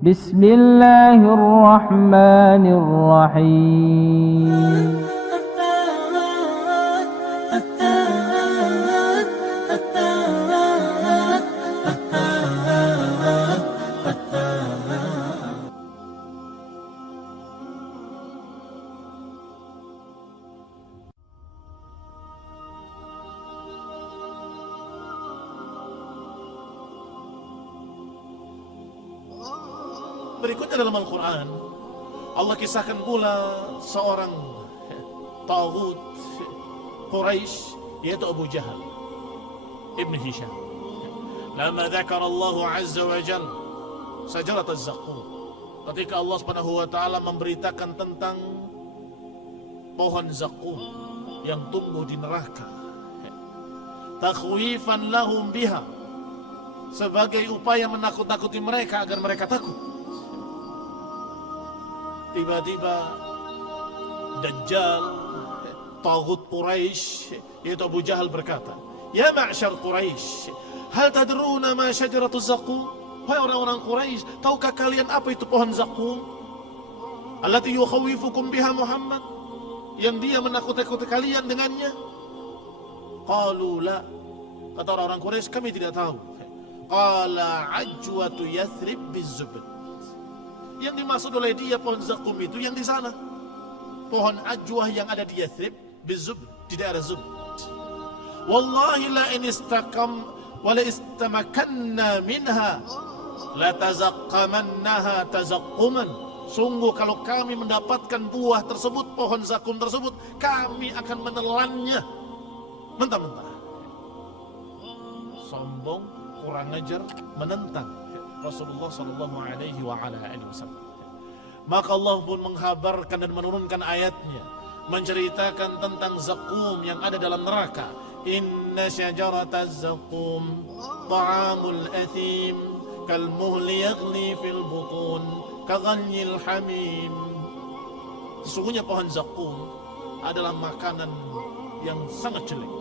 Bismillahirrahmanirrahim. Berikutnya dalam Al-Quran, Allah kisahkan pula seorang taghut Quraisy, yaitu Abu Jahal Ibn Hisham. Lama dzakara Allah Azza wa Jalla syajarat az-zaqqum, ketika Allah Subhanahu wa taala memberitakan tentang pohon zaqqum yang tumbuh di neraka, takhwifan lahum biha, sebagai upaya menakut-nakuti mereka agar mereka takut. Tiba-tiba Dajjal, taghut Quraisy, yaitu Abu Jahal, berkata, "Ya ma'syar Quraisy, hal tadruna ma syajaratuz zaqqum?" Wahai orang-orang Quraisy, tahukah kalian apa itu pohon zaqqum? Allati yukhawifukum biha Muhammad, yang dia menakut-nakuti kalian dengannya. Qalu la, kata orang-orang Quraisy, kami tidak tahu. Qala ajwatu Yathrib bizubd, yang dimaksud oleh dia pohon zaqqum itu yang di sana, pohon ajwah yang ada di Yathrib bizubd, di daerah Zubd. Wallahi la in istaqam wa la istamakanna minha la tazaqqamannaha tazaqquman, sungguh kalau kami mendapatkan buah tersebut, pohon zaqqum tersebut, kami akan menelannya mentah-mentah. Sombong, kurang ajar, menentang Rasulullah sallallahu alaihi wa ala alihi wasallam. Maka Allah pun menghabarkan dan menurunkan ayatnya, menceritakan tentang zaqqum yang ada dalam neraka. Inna syajarataz zaqqum ta'amul athim kalmuhli yaghli fil butun kaghanyil hamim. Sesungguhnya pohon zaqqum adalah makanan yang sangat jelek.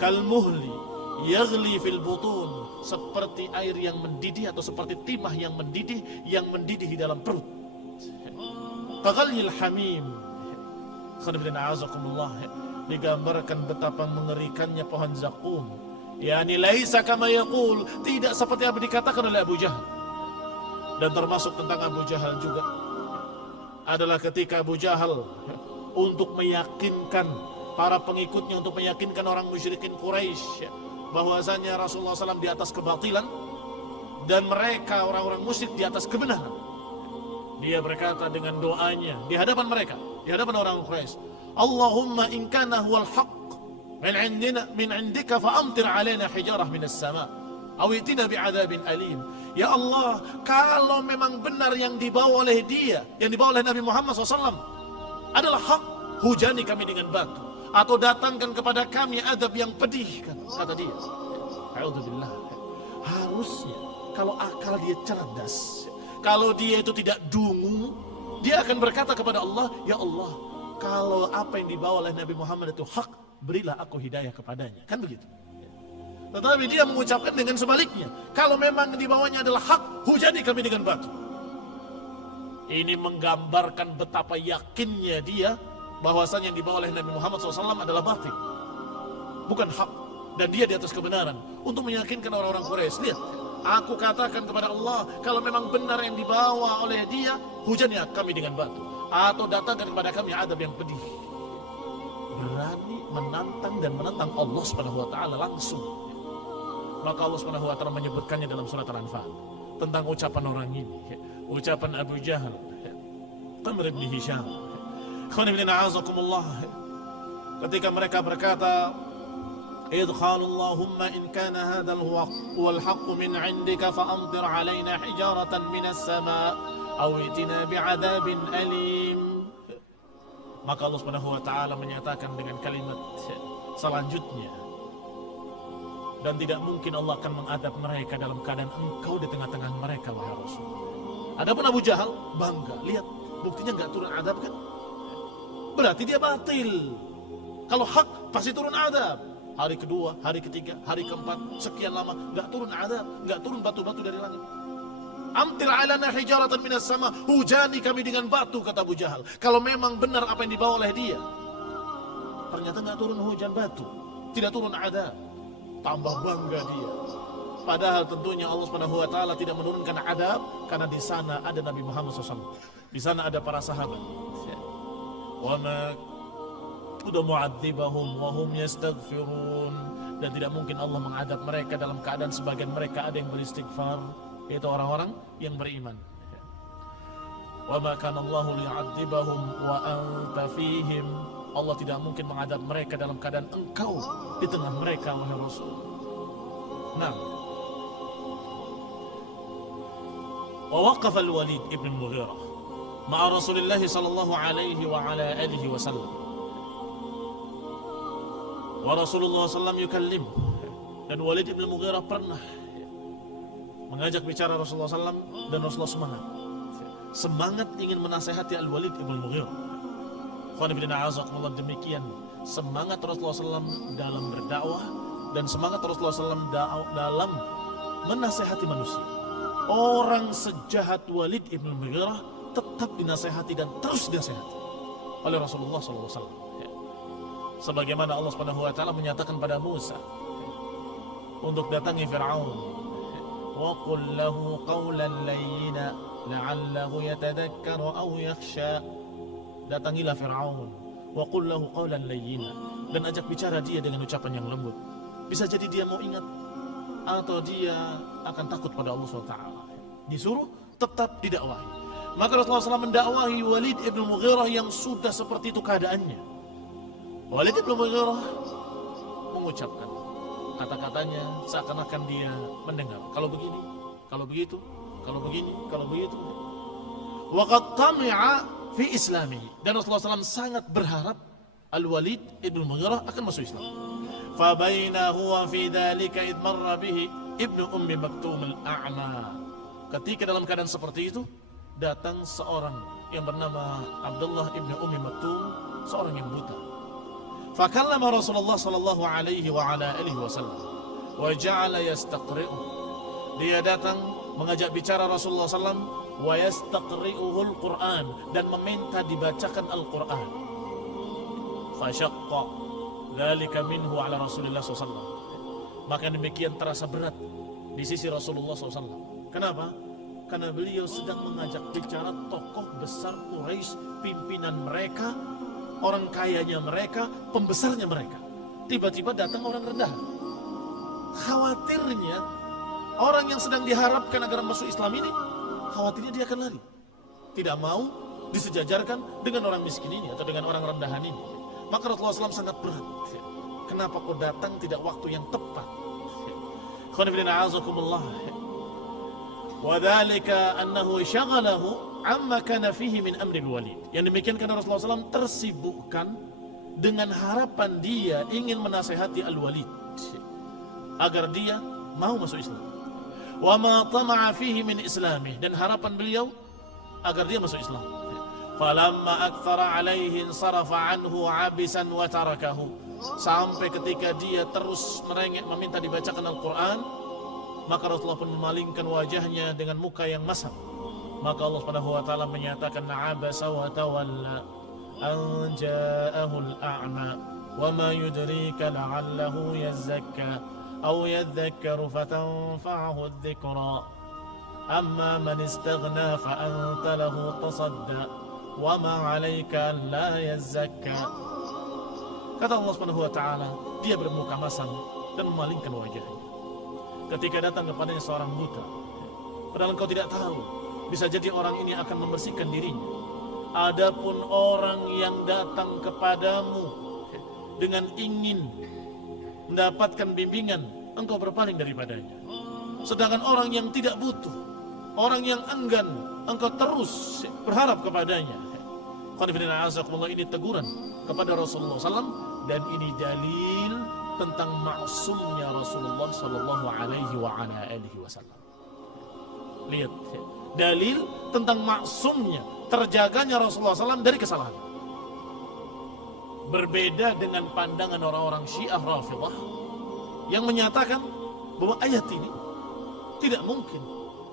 Kalmuhli yaghli fil butun, seperti air yang mendidih atau seperti timah yang mendidih di dalam perut. Kaghalyil hamim, digambarkan betapa mengerikannya pohon zaqqum. Yani laisa kama yaqul, tidak seperti apa dikatakan oleh Abu Jahal. Dan termasuk tentang Abu Jahal juga adalah ketika Abu Jahal untuk meyakinkan para pengikutnya, untuk meyakinkan orang musyrikin Quraisy bahwasanya Rasulullah SAW di atas kebatilan dan mereka orang-orang musyrik di atas kebenaran. Dia berkata dengan doanya di hadapan mereka, di hadapan orang Quraisy, Allahumma in kana huwal haqq min indika fa amtir alaina hijarah minas sama aw itina bi'adzabin alim. Ya Allah, kalau memang benar yang dibawa oleh dia, yang dibawa oleh Nabi Muhammad SAW adalah hak, hujani kami dengan batu atau datangkan kepada kami adab yang pedih, kata dia. A'udzubillah. Harusnya kalau akal dia cerdas, kalau dia itu tidak dungu, dia akan berkata kepada Allah, ya Allah, kalau apa yang dibawa oleh Nabi Muhammad itu hak, berilah aku hidayah kepadanya. Kan begitu. Tetapi dia mengucapkan dengan sebaliknya, kalau memang dibawanya adalah hak, hujani kami dengan batu. Ini menggambarkan betapa yakinnya dia bahwasanya yang dibawa oleh Nabi Muhammad SAW adalah batil, bukan hak, dan dia di atas kebenaran. Untuk meyakinkan orang-orang Quraisy, lihat, aku katakan kepada Allah, kalau memang benar yang dibawa oleh dia, hujani kami dengan batu atau datangkan kepada kami adab yang pedih. Berani menantang dan menentang Allah Subhanahu wa taala langsung. Maka Allah Subhanahu wa taala menyebutkannya dalam surat Al-Anfal tentang ucapan orang ini, ucapan Abu Jahal, Amr bin Hisham, ketika mereka berkata, Allahumma in kana hadzal huwal haqqu min 'indika fa amtir 'alaina hijaratan minas sama' aw itina bi'adzabin alim. Maka Allah Subhanahu wa taala menyatakan dengan kalimat selanjutnya, dan tidak mungkin Allah akan mengadab mereka dalam keadaan engkau di tengah-tengah mereka, wahai Rasul. Adapun Abu Jahal bangga, lihat buktinya enggak turun adab kan? Berarti dia batil. Kalau hak pasti turun adab. Hari kedua, hari ketiga, hari keempat, sekian lama nggak turun adab, nggak turun batu-batu dari langit. Amtir alana hijaratan minas sama, hujani kami dengan batu, kata Abu Jahal. Kalau memang benar apa yang dibawa oleh dia. Ternyata nggak turun hujan batu, tidak turun adab. Tambah bangga dia. Padahal tentunya Allah Subhanahu wa taala tidak menurunkan adab karena di sana ada Nabi Muhammad SAW. Di sana ada para sahabat. Wa ma mu'adzibahum wa hum yastaghfirun. Dan tidak mungkin Allah mengadab mereka dalam keadaan sebagian mereka ada yang beristighfar, yaitu orang-orang yang beriman. Wa ma kana Allahu li'adzibahum wa anta fihim. Allah tidak mungkin mengadab mereka dalam keadaan engkau di tengah mereka, wahai Rasul. Nah, wa waqafa al-Walid ibn al-Mughirah ma'a Rasulillah sallallahu alaihi wa ala alihi wasallam. Wa Rasulullah sallallahu yukallim. Dan Walid ibn al-Mughirah pernah mengajak bicara Rasulullah sallallahu, dan Rasulullah semangat ingin menasihati al-Walid ibn al-Mughirah. Demikian semangat Rasulullah SAW dalam berdakwah dan semangat Rasulullah SAW dalam menasehati manusia. Orang sejahat Walid ibn Mughirah tetap dinasehati dan terus dinasehati oleh Rasulullah SAW. Sebagaimana Allah Subhanahu wa taala menyatakan pada Musa untuk datangi Fir'aun, wa qul lahu qawlan layyina la'allahu yatadhakkaru aw yakhsha. Datangilah Fir'aun, wa qul lahu qawlan layyina, dan ajak bicara dia dengan ucapan yang lembut. Bisa jadi dia mau ingat atau dia akan takut pada Allah SWT. Disuruh tetap didakwahi. Maka Rasulullah SAW mendakwahi Walid ibn Mughirah yang sudah seperti itu keadaannya. Walid ibn Mughirah mengucapkan kata-katanya seakan-akan dia mendengar. Kalau begini, kalau begitu, kalau begini, kalau begitu. Wa qad tami'a fi islami, dan Rasulullah SAW sangat berharap Al-Walid ibn Mughirah akan masuk Islam. Fa baina huwa fi dhalika id marra bihi ibnu ummi maktum al-a'ma. Ketika dalam keadaan seperti itu datang seorang yang bernama Abdullah ibnu ummi maktum, seorang yang buta. Fa kallama Rasulullah sallallahu alaihi wa ala alihi wasallam wa ja'ala yastaqri'u. Dia datang mengajak bicara Rasulullah SAW wa yastaqri'uhul Qur'an, dan meminta dibacakan Al-Qur'an. Fashaqqa dzalika minhu ala Rasulillah SAW. Maka demikian terasa berat di sisi Rasulullah SAW. Kenapa? Karena beliau sedang mengajak bicara tokoh besar Quraisy, pimpinan mereka, orang kayanya mereka, pembesarnya mereka. Tiba-tiba datang orang rendah. Khawatirnya orang yang sedang diharapkan agar masuk Islam ini, khawatirnya dia akan lari. Tidak mau disejajarkan dengan orang miskin ini atau dengan orang rendahan ini. Maka Rasulullah SAW sangat berat. Kenapa kau datang tidak waktu yang tepat? Wa dzalika annahu syaghalahu amma kana fihi min amri al-Walid. Yang demikian karena Rasulullah SAW tersibukkan dengan harapan dia ingin menasihati Al-Walid agar dia mau masuk Islam. Wa ma tama'a fihi min islamih, dan harapan beliau agar dia masuk Islam. Falamma akthara alaihi sarafa anhu abisan wa tarakahu. Sampai ketika dia terus merengek meminta dibacakan Al-Quran, maka Rasulullah pun memalingkan wajahnya dengan muka yang masam. Maka Allah Subhanahu wa taala menyatakan abasa wa tawalla an ja'ahu al-a'ma wa ma yudrika la'allahu yazakka aw yadhakkaru fatanfa'ahu adh-dhikra amma man istaghna fa anta lahu tasadda wa ma 'alayka la yazakka. Kata Allah Subhanahu wa taala, dia bermuka masam dan memalingkan wajahnya ketika datang kepadanya seorang buta. Padahal engkau tidak tahu, bisa jadi orang ini akan membersihkan dirinya. Adapun orang yang datang kepadamu dengan ingin mendapatkan bimbingan, engkau berpaling daripadanya. Sedangkan orang yang tidak butuh, orang yang enggan, engkau terus berharap kepadanya. Ini teguran kepada Rasulullah SAW, dan ini dalil tentang maksumnya Rasulullah Sallallahu Alaihi Wasallam. Lihat, dalil tentang maksumnya, terjaganya Rasulullah SAW dari kesalahan. Berbeda dengan pandangan orang-orang Syiah Rafidah yang menyatakan bahwa ayat ini tidak mungkin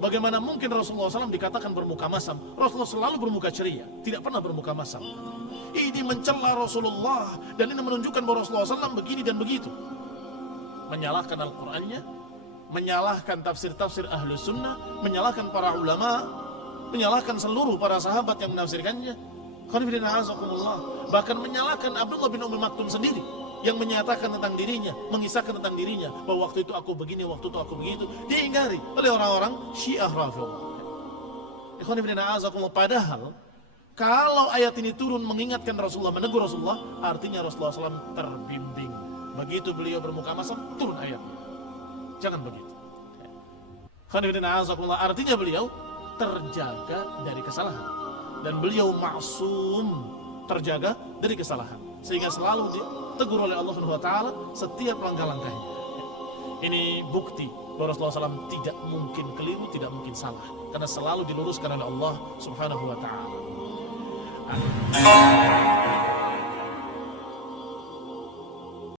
Bagaimana mungkin Rasulullah SAW dikatakan bermuka masam? Rasulullah selalu bermuka ceria, tidak pernah bermuka masam. Ini mencela Rasulullah, dan ini menunjukkan bahwa Rasulullah SAW begini dan begitu. Menyalahkan Al-Qur'annya, menyalahkan tafsir-tafsir ahli sunnah, menyalahkan para ulama, menyalahkan seluruh para sahabat yang menafsirkannya. Bahkan menyalahkan Abdullah bin Ummi Maktum sendiri, yang menyatakan tentang dirinya, mengisahkan tentang dirinya, bahwa waktu itu aku begini, waktu itu aku begitu, diingkari oleh orang-orang Syiah Rafidhah. Padahal kalau ayat ini turun mengingatkan Rasulullah, menegur Rasulullah, artinya Rasulullah SAW terbimbing. Begitu beliau bermuka masam, turun ayatnya. Jangan begitu. Artinya beliau terjaga dari kesalahan, dan beliau maksum, terjaga dari kesalahan, sehingga selalu ditegur oleh Allah Subhanahu wa taala setiap langkah-langkahnya. Ini bukti bahwa Rasulullah SAW tidak mungkin keliru, tidak mungkin salah, karena selalu diluruskan oleh Allah Subhanahu wa taala.